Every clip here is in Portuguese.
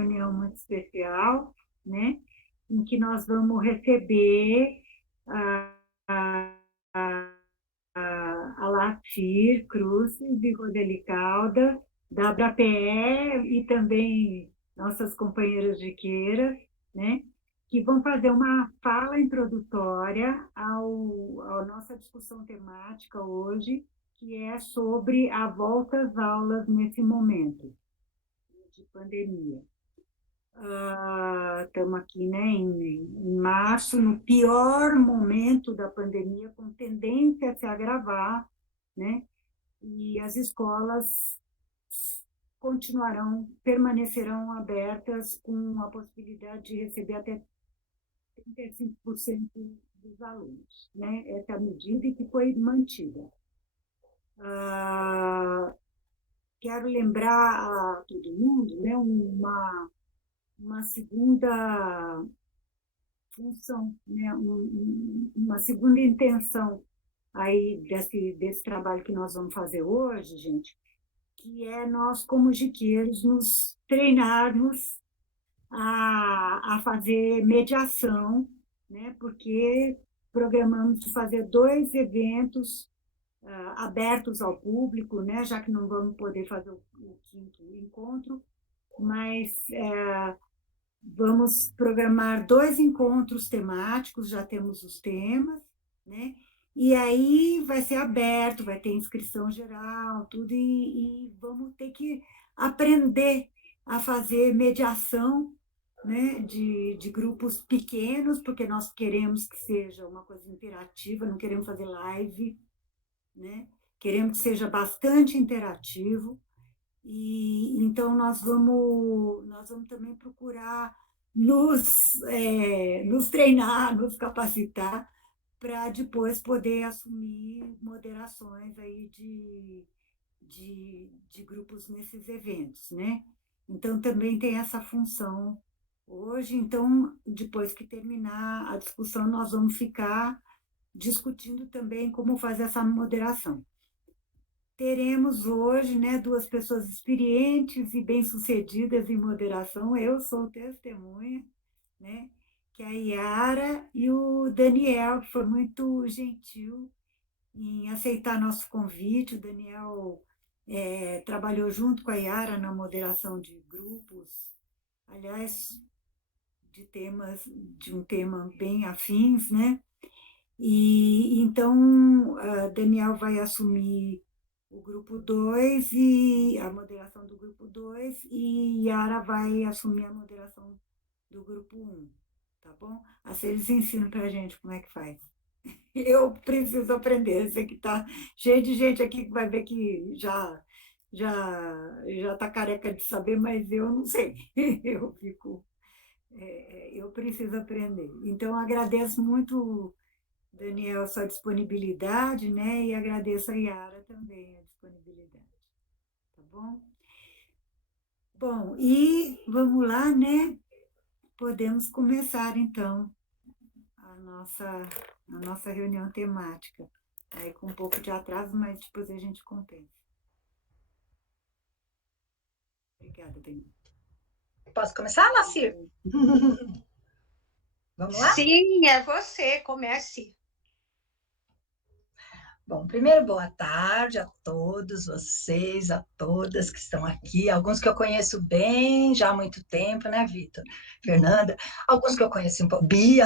reunião muito especial, né? Em que nós vamos receber a, a, a Latir Cruz de Rodeli Caldas, da ABRAPE e também nossas companheiras de Queiras, né? Que vão fazer uma fala introdutória à nossa discussão temática hoje, que é sobre a volta às aulas nesse momento de pandemia. Estamos aqui, né, em março, no pior momento da pandemia, com tendência a se agravar, né? E as escolas permanecerão abertas com a possibilidade de receber até 35% dos alunos, né? Essa é a medida que foi mantida. Quero lembrar a todo mundo, né, uma segunda função, né, uma segunda intenção aí desse trabalho que nós vamos fazer hoje, gente, que é nós, como jiqueiros, nos treinarmos a fazer mediação, né, porque programamos de fazer 2 eventos abertos ao público, né, já que não vamos poder fazer o 5º encontro, mas vamos programar 2 encontros temáticos, já temos os temas, né? E aí vai ser aberto, vai ter inscrição geral, tudo, e vamos ter que aprender a fazer mediação, né, de grupos pequenos, porque nós queremos que seja uma coisa interativa, não queremos fazer live, né? Queremos que seja bastante interativo, e então nós vamos também procurar nos treinar, nos capacitar para depois poder assumir moderações aí de grupos nesses eventos, né? Então também tem essa função hoje. Então, depois que terminar a discussão, nós vamos ficar discutindo também como fazer essa moderação. Teremos hoje, né, 2 pessoas experientes e bem-sucedidas em moderação. Eu sou testemunha, né, que é a Yara e o Daniel, que foi muito gentil em aceitar nosso convite. O Daniel trabalhou junto com a Yara na moderação de grupos, aliás, de um tema bem afins, né? E então, Daniel vai assumir o grupo 2 e a moderação do grupo 2, e Yara vai assumir a moderação do grupo 1, tá bom? Assim eles ensinam para a gente como é que faz. Eu preciso aprender, sei que tá cheio de gente aqui que vai ver que já tá careca de saber, mas eu não sei. Eu preciso aprender. Então, agradeço muito, Daniel, sua disponibilidade, né? E agradeço a Yara também a disponibilidade, tá bom? Bom, e vamos lá, né? Podemos começar, então, a nossa reunião temática. Aí com um pouco de atraso, mas depois a gente compensa. Obrigada, Daniel. Posso começar, Lacir? Vamos lá? Sim, é você, comece. Bom, primeiro, boa tarde a todos vocês, a todas que estão aqui, alguns que eu conheço bem já há muito tempo, né, Vitor? Fernanda, alguns que eu conheci um pouco, Bia,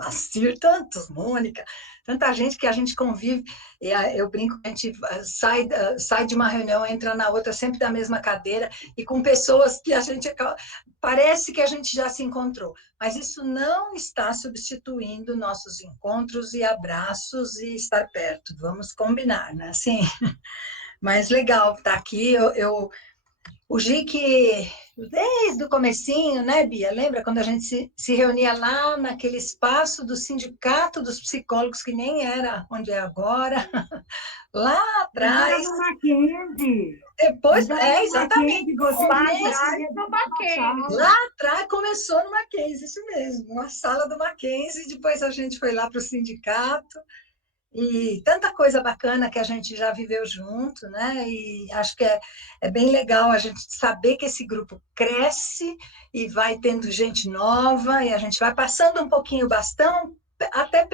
Lacir, tantos, Mônica, tanta gente que a gente convive, e eu brinco que a gente sai de uma reunião, entra na outra, sempre da mesma cadeira, e com pessoas que a gente parece que a gente já se encontrou, mas isso não está substituindo nossos encontros e abraços e estar perto, vamos combinar, né? Assim, mas legal estar aqui, o GIC, desde o comecinho, né, Bia? Lembra quando a gente se reunia lá naquele espaço do Sindicato dos Psicólogos, que nem era onde é agora, lá atrás. Ainda no Mackenzie. Depois, exatamente. Lá atrás começou no Mackenzie, isso mesmo, uma sala do Mackenzie, depois a gente foi lá para o sindicato, e tanta coisa bacana que a gente já viveu junto, né? E acho que é bem legal a gente saber que esse grupo cresce e vai tendo gente nova, e a gente vai passando um pouquinho o bastão, até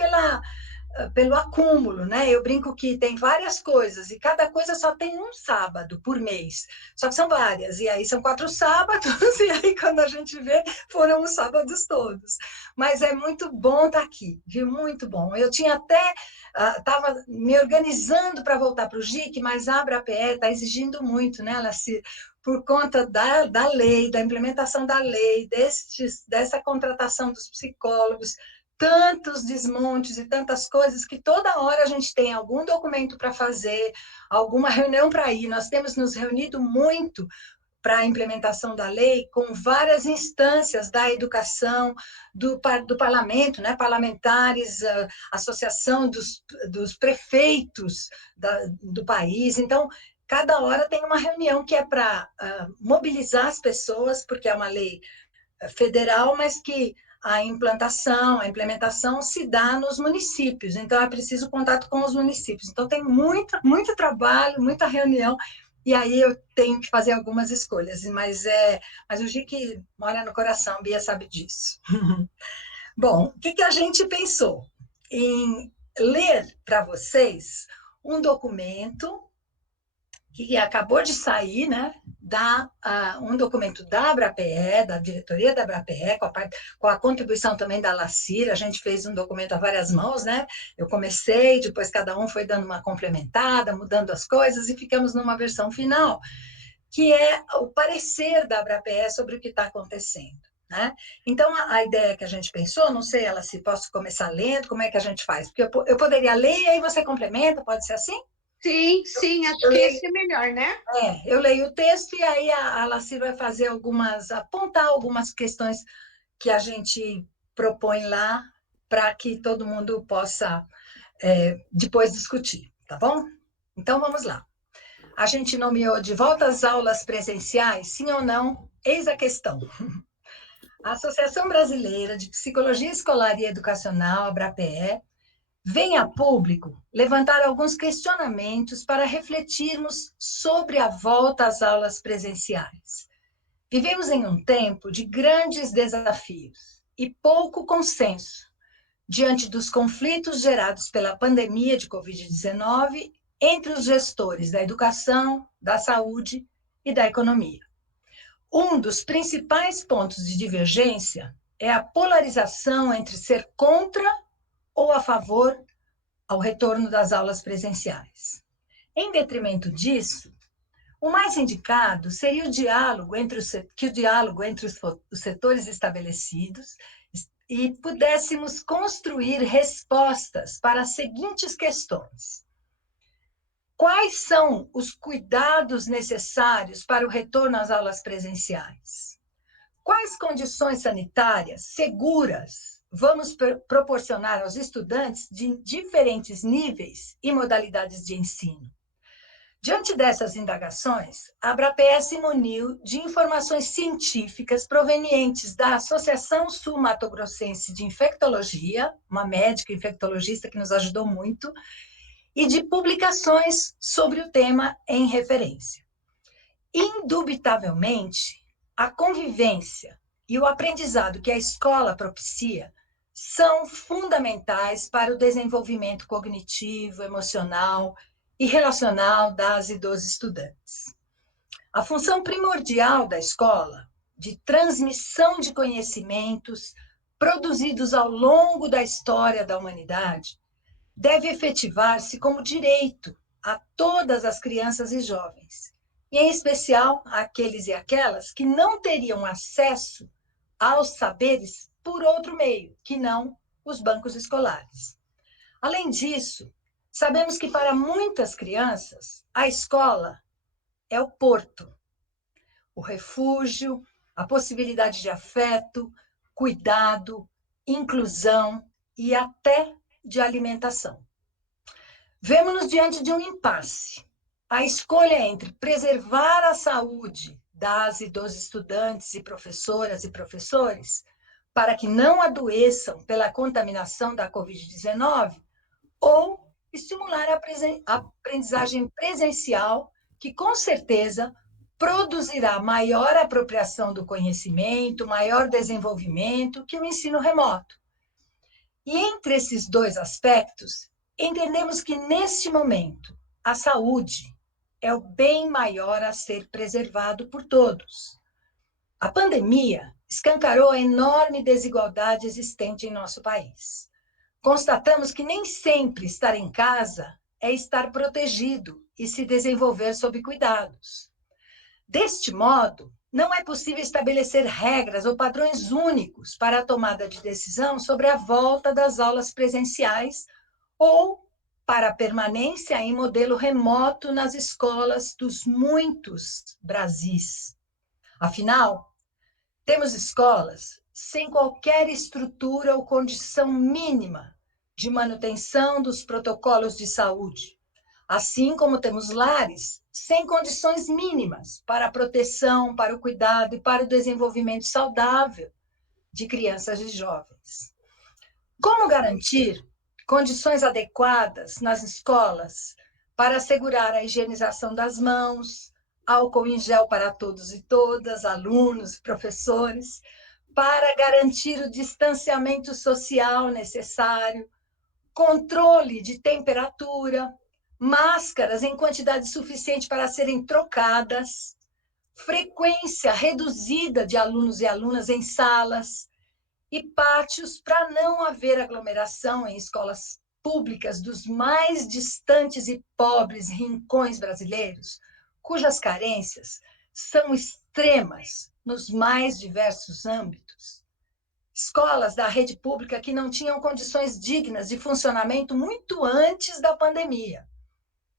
pelo acúmulo, né? Eu brinco que tem várias coisas e cada coisa só tem um sábado por mês. Só que são várias, e aí são 4 sábados, e aí quando a gente vê, foram os sábados todos. Mas é muito bom estar aqui, viu? Muito bom. Eu tinha até estava me organizando para voltar para o GIC, mas a ABRAPE está exigindo muito, né, Laci? Por conta da lei, da implementação da lei, dessa contratação dos psicólogos, tantos desmontes e tantas coisas que toda hora a gente tem algum documento para fazer, alguma reunião para ir. Nós temos nos reunido muito para a implementação da lei com várias instâncias da educação, do parlamento, né? Parlamentares, a associação dos prefeitos do país. Então, cada hora tem uma reunião que é para mobilizar as pessoas, porque é uma lei federal, mas que a implementação se dá nos municípios, então é preciso contato com os municípios. Então tem muito trabalho, muita reunião, e aí eu tenho que fazer algumas escolhas, mas o GIC mora no coração, Bia sabe disso. Bom, o que a gente pensou? Em ler para vocês um documento que acabou de sair, né, um documento da ABRAPE, da diretoria da ABRAPE, com a contribuição também da Lacira. A gente fez um documento a várias mãos, né? Eu comecei, depois cada um foi dando uma complementada, mudando as coisas, e ficamos numa versão final, que é o parecer da ABRAPE sobre o que está acontecendo. Né? Então, a ideia que a gente pensou, não sei ela se posso começar lendo, como é que a gente faz? Porque eu poderia ler e aí você complementa, pode ser assim? Sim, acho que esse é melhor, né? Eu leio o texto e aí a Laci vai fazer apontar algumas questões que a gente propõe lá para que todo mundo possa depois discutir, tá bom? Então vamos lá. A gente nomeou de volta às aulas presenciais, sim ou não? Eis a questão. A Associação Brasileira de Psicologia Escolar e Educacional, ABRAPE, vem a público levantar alguns questionamentos para refletirmos sobre a volta às aulas presenciais. Vivemos em um tempo de grandes desafios e pouco consenso diante dos conflitos gerados pela pandemia de Covid-19 entre os gestores da educação, da saúde e da economia. Um dos principais pontos de divergência é a polarização entre ser contra ou a favor ao retorno das aulas presenciais. Em detrimento disso, o mais indicado seria o diálogo entre os setores estabelecidos e pudéssemos construir respostas para as seguintes questões. Quais são os cuidados necessários para o retorno às aulas presenciais? Quais condições sanitárias seguras vamos proporcionar aos estudantes de diferentes níveis e modalidades de ensino? Diante dessas indagações, a ABRAPE se muniu de informações científicas provenientes da Associação Sul-Mato-Grossense de Infectologia, uma médica infectologista que nos ajudou muito, e de publicações sobre o tema em referência. Indubitavelmente, a convivência e o aprendizado que a escola propicia são fundamentais para o desenvolvimento cognitivo, emocional e relacional das e dos estudantes. A função primordial da escola, de transmissão de conhecimentos produzidos ao longo da história da humanidade, deve efetivar-se como direito a todas as crianças e jovens, e em especial àqueles e aquelas que não teriam acesso aos saberes por outro meio, que não os bancos escolares. Além disso, sabemos que para muitas crianças, a escola é o porto, o refúgio, a possibilidade de afeto, cuidado, inclusão e até de alimentação. Vemo-nos diante de um impasse. A escolha entre preservar a saúde das e dos estudantes e professoras e professores para que não adoeçam pela contaminação da Covid-19 ou estimular a aprendizagem presencial, que com certeza produzirá maior apropriação do conhecimento, maior desenvolvimento que o ensino remoto. E entre esses dois aspectos, entendemos que, neste momento, a saúde é o bem maior a ser preservado por todos. A pandemia escancarou a enorme desigualdade existente em nosso país. Constatamos que nem sempre estar em casa é estar protegido e se desenvolver sob cuidados. Deste modo, não é possível estabelecer regras ou padrões únicos para a tomada de decisão sobre a volta das aulas presenciais ou para a permanência em modelo remoto nas escolas dos muitos Brasis. Afinal, temos escolas sem qualquer estrutura ou condição mínima de manutenção dos protocolos de saúde, assim como temos lares sem condições mínimas para a proteção, para o cuidado e para o desenvolvimento saudável de crianças e jovens. Como garantir condições adequadas nas escolas para assegurar a higienização das mãos, álcool em gel para todos e todas, alunos, professores, para garantir o distanciamento social necessário, controle de temperatura, máscaras em quantidade suficiente para serem trocadas, frequência reduzida de alunos e alunas em salas e pátios para não haver aglomeração em escolas públicas dos mais distantes e pobres rincões brasileiros, cujas carências são extremas nos mais diversos âmbitos. Escolas da rede pública que não tinham condições dignas de funcionamento muito antes da pandemia,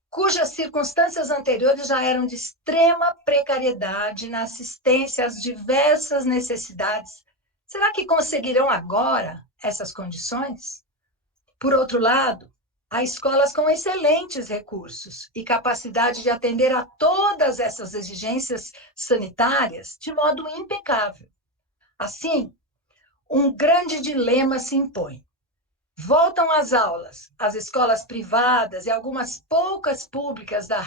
cujas circunstâncias anteriores já eram de extrema precariedade na assistência às diversas necessidades. Será que conseguirão agora essas condições? Por outro lado, há escolas com excelentes recursos e capacidade de atender a todas essas exigências sanitárias de modo impecável. Assim, um grande dilema se impõe. Voltam às aulas as escolas privadas e algumas poucas da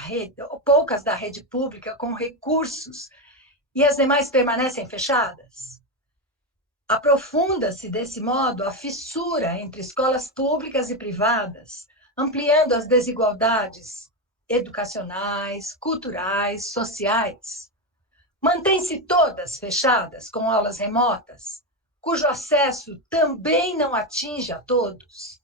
rede pública com recursos, e as demais permanecem fechadas? Aprofunda-se, desse modo, a fissura entre escolas públicas e privadas, ampliando as desigualdades educacionais, culturais, sociais. Mantêm-se todas fechadas, com aulas remotas, cujo acesso também não atinge a todos?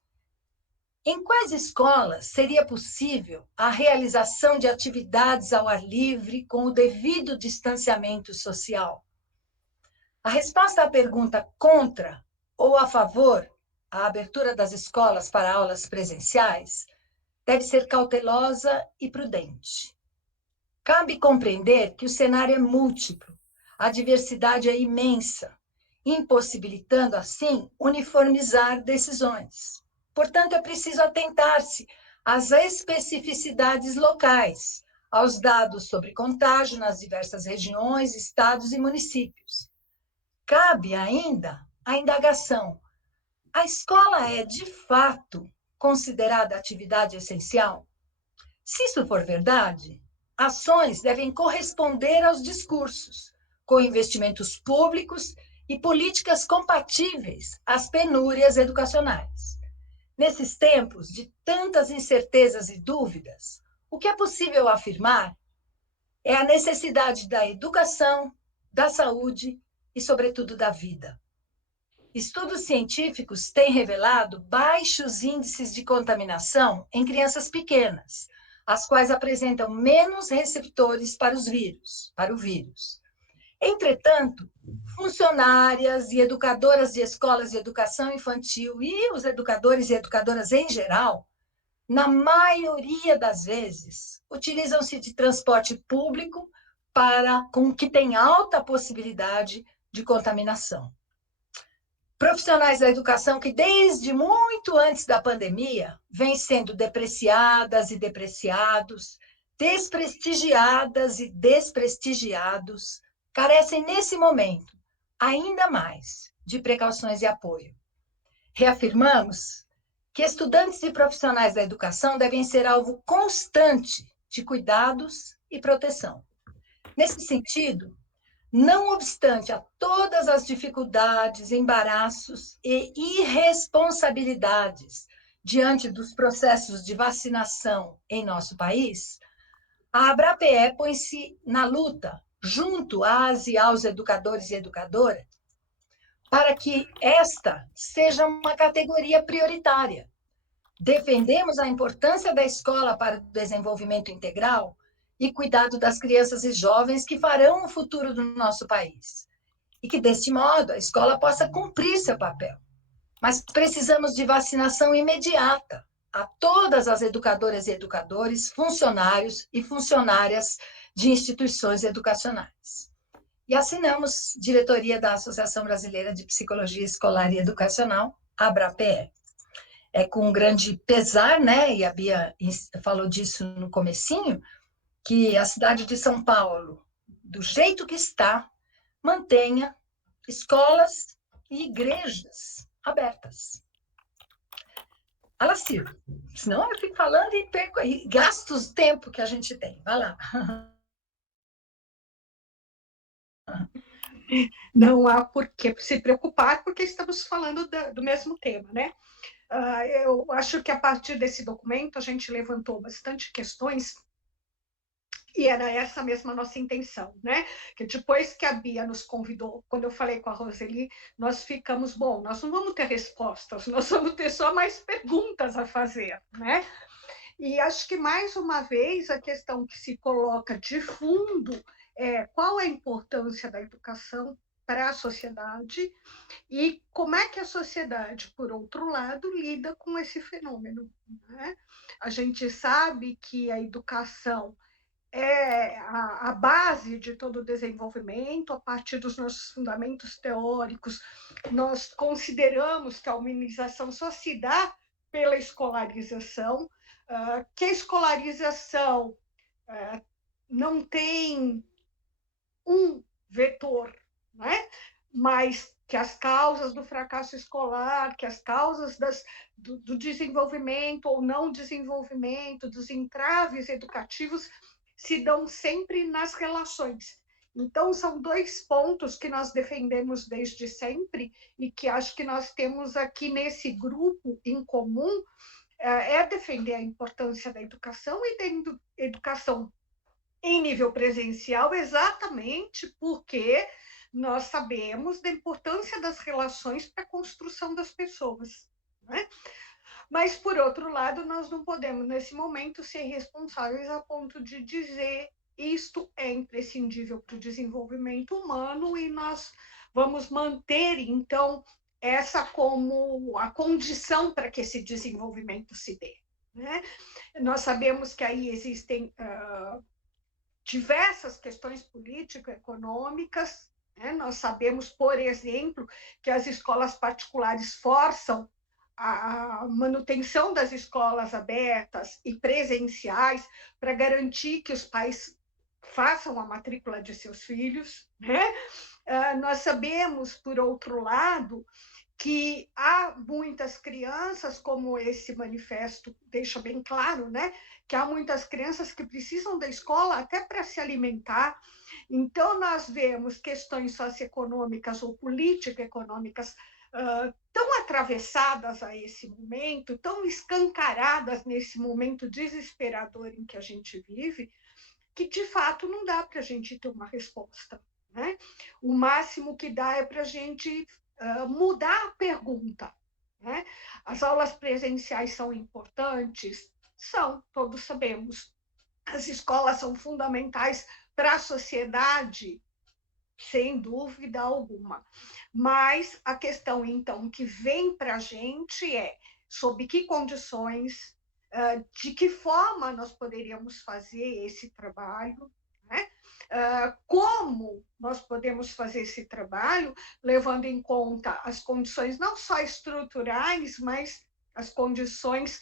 Em quais escolas seria possível a realização de atividades ao ar livre com o devido distanciamento social? A resposta à pergunta contra ou a favor a abertura das escolas para aulas presenciais deve ser cautelosa e prudente. Cabe compreender que o cenário é múltiplo, a diversidade é imensa, impossibilitando, assim, uniformizar decisões. Portanto, é preciso atentar-se às especificidades locais, aos dados sobre contágio nas diversas regiões, estados e municípios. Cabe ainda a indagação: a escola é, de fato, considerada atividade essencial? Se isso for verdade, ações devem corresponder aos discursos, com investimentos públicos e políticas compatíveis às penúrias educacionais. Nesses tempos de tantas incertezas e dúvidas, o que é possível afirmar é a necessidade da educação, da saúde e, sobretudo, da vida. Estudos científicos têm revelado baixos índices de contaminação em crianças pequenas, as quais apresentam menos receptores para o vírus. Entretanto, funcionárias e educadoras de escolas de educação infantil e os educadores e educadoras em geral, na maioria das vezes, utilizam-se de transporte público com que tem alta possibilidade de contaminação. Profissionais da educação que, desde muito antes da pandemia, vêm sendo depreciadas e depreciados, desprestigiadas e desprestigiados, carecem, nesse momento, ainda mais de precauções e apoio. Reafirmamos que estudantes e profissionais da educação devem ser alvo constante de cuidados e proteção. Nesse sentido, não obstante a todas as dificuldades, embaraços e irresponsabilidades diante dos processos de vacinação em nosso país, a ABRAPE põe-se na luta, junto às e aos educadores e educadoras, para que esta seja uma categoria prioritária. Defendemos a importância da escola para o desenvolvimento integral e cuidado das crianças e jovens que farão o futuro do nosso país. E que, deste modo, a escola possa cumprir seu papel. Mas precisamos de vacinação imediata a todas as educadoras e educadores, funcionários e funcionárias de instituições educacionais. E assinamos diretoria da Associação Brasileira de Psicologia Escolar e Educacional, ABRAPE. É com grande pesar, né, e a Bia falou disso no comecinho, que a cidade de São Paulo, do jeito que está, mantenha escolas e igrejas abertas. Alacir, senão eu fico falando e perco aí, gasto o tempo que a gente tem. Vai lá. Não há por que se preocupar, porque estamos falando do mesmo tema, né? Eu acho que a partir desse documento a gente levantou bastante questões e era essa mesma a nossa intenção, né? Que depois que a Bia nos convidou, quando eu falei com a Roseli, nós ficamos, bom, nós não vamos ter respostas, nós vamos ter só mais perguntas a fazer, né? E acho que, mais uma vez, a questão que se coloca de fundo é qual a importância da educação para a sociedade e como é que a sociedade, por outro lado, lida com esse fenômeno, né? A gente sabe que a educação é a base de todo o desenvolvimento, a partir dos nossos fundamentos teóricos, nós consideramos que a humanização só se dá pela escolarização, que a escolarização não tem um vetor, né? Mas que as causas do fracasso escolar, que as causas do desenvolvimento ou não desenvolvimento, dos entraves educativos, se dão sempre nas relações. Então, são dois pontos que nós defendemos desde sempre e que acho que nós temos aqui nesse grupo em comum, é defender a importância da educação e da educação em nível presencial, exatamente porque nós sabemos da importância das relações para a construção das pessoas, né? Mas, por outro lado, nós não podemos, nesse momento, ser responsáveis a ponto de dizer isto é imprescindível para o desenvolvimento humano e nós vamos manter, então, essa como a condição para que esse desenvolvimento se dê, né? Nós sabemos que aí existem diversas questões político-econômicas, né? Nós sabemos, por exemplo, que as escolas particulares forçam a manutenção das escolas abertas e presenciais para garantir que os pais façam a matrícula de seus filhos, né? Nós sabemos, por outro lado, que há muitas crianças, como esse manifesto deixa bem claro, né? Que há muitas crianças que precisam da escola até para se alimentar. Então, nós vemos questões socioeconômicas ou político-econômicas tão atravessadas a esse momento, tão escancaradas nesse momento desesperador em que a gente vive, que, de fato, não dá para a gente ter uma resposta, né? O máximo que dá é para a gente mudar a pergunta, né? As aulas presenciais são importantes? São, todos sabemos. As escolas são fundamentais para a sociedade? Sem dúvida alguma. Mas a questão, então, que vem para a gente é sob que condições, de que forma nós poderíamos fazer esse trabalho, né? Como nós podemos fazer esse trabalho, levando em conta as condições não só estruturais, mas as condições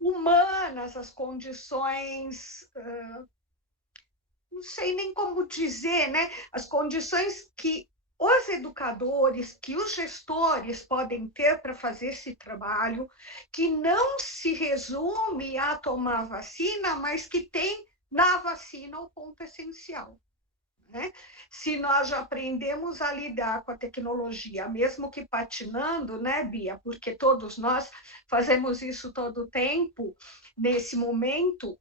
humanas, as condições, não sei nem como dizer, né? As condições que os educadores, que os gestores podem ter para fazer esse trabalho, que não se resume a tomar vacina, mas que tem na vacina o ponto essencial. Né? Se nós já aprendemos a lidar com a tecnologia, mesmo que patinando, né, Bia? Porque todos nós fazemos isso todo o tempo, nesse momento,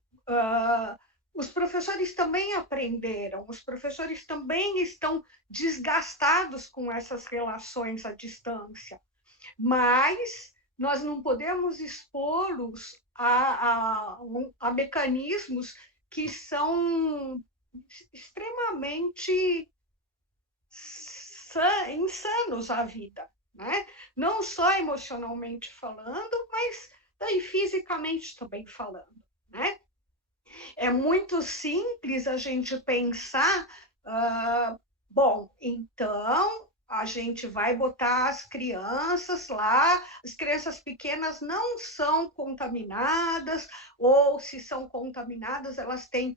os professores também aprenderam, os professores também estão desgastados com essas relações à distância, mas nós não podemos expô-los a mecanismos que são extremamente insanos à vida, né? Não só emocionalmente falando, mas daí fisicamente também falando, né? É muito simples a gente pensar, bom, então a gente vai botar as crianças lá, as crianças pequenas não são contaminadas, ou se são contaminadas, elas têm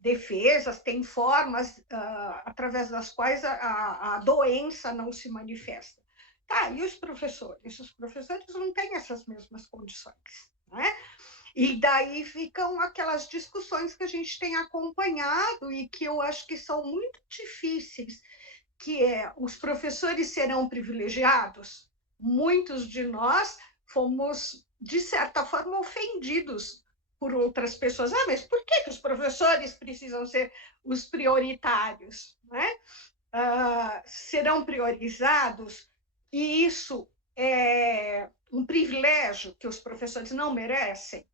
defesas, têm formas através das quais a doença não se manifesta. Tá, e os professores? Os professores não têm essas mesmas condições, né? E daí ficam aquelas discussões que a gente tem acompanhado e que eu acho que são muito difíceis, que é, os professores serão privilegiados? Muitos de nós fomos, de certa forma, ofendidos por outras pessoas. Mas por que os professores precisam ser os prioritários? Né? Serão priorizados, e isso é um privilégio que os professores não merecem?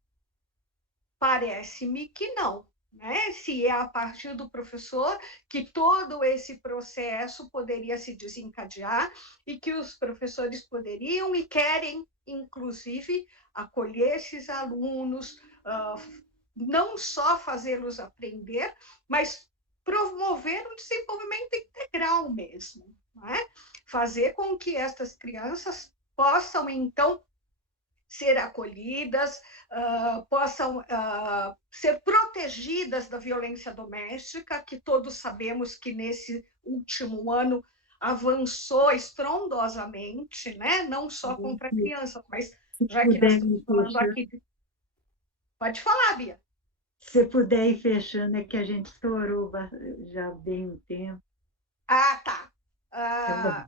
Parece-me que não, né? Se é a partir do professor que todo esse processo poderia se desencadear e que os professores poderiam e querem, inclusive, acolher esses alunos, não só fazê-los aprender, mas promover o desenvolvimento integral mesmo, né? Fazer com que estas crianças possam, então, ser acolhidas, possam ser protegidas da violência doméstica, que todos sabemos que nesse último ano avançou estrondosamente, né? Não só contra crianças, mas já que nós estamos falando aqui... Pode falar, Bia. Se puder ir fechando, é que a gente estourou já bem um tempo. Tá.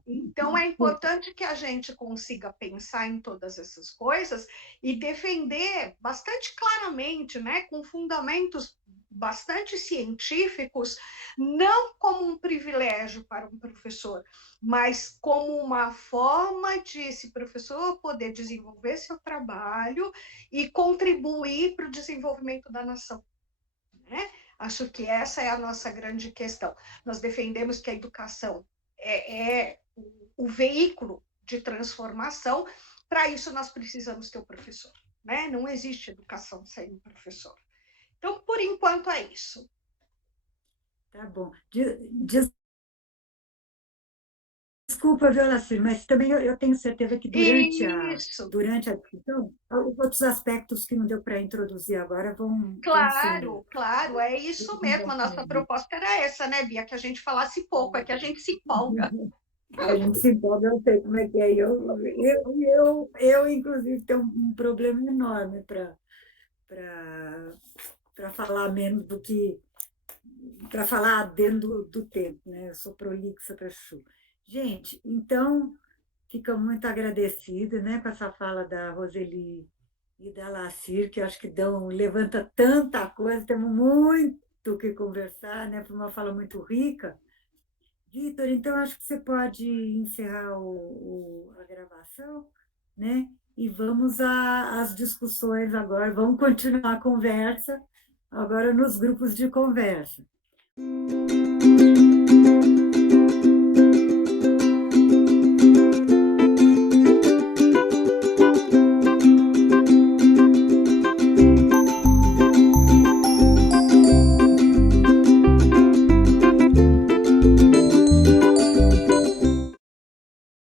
Então, é importante que a gente consiga pensar em todas essas coisas e defender bastante claramente, né, com fundamentos bastante científicos, não como um privilégio para um professor, mas como uma forma de esse professor poder desenvolver seu trabalho e contribuir para o desenvolvimento da nação, né? Acho que essa é a nossa grande questão. Nós defendemos que a educação é o veículo de transformação. Para isso, nós precisamos ter o professor, né? Não existe educação sem o professor. Então, por enquanto, é isso. Tá bom. Desculpa, Violacir, mas também eu tenho certeza que durante a discussão, os outros aspectos que não deu para introduzir agora vão Claro, é isso mesmo. A nossa proposta era essa, né, Bia? Que a gente falasse pouco, é que a gente se empolga. A gente se empolga, eu sei como é que é. Eu inclusive, tenho um problema enorme para falar menos do que... para falar dentro do tempo, né? Eu sou prolixa para chu. Gente, então, ficamos muito agradecidos, né, com essa fala da Roseli e da Lacir, que eu acho que levanta tanta coisa, temos muito o que conversar, né? Foi uma fala muito rica. Vitor, então acho que você pode encerrar a gravação, né? E vamos às discussões agora, vamos continuar a conversa agora nos grupos de conversa.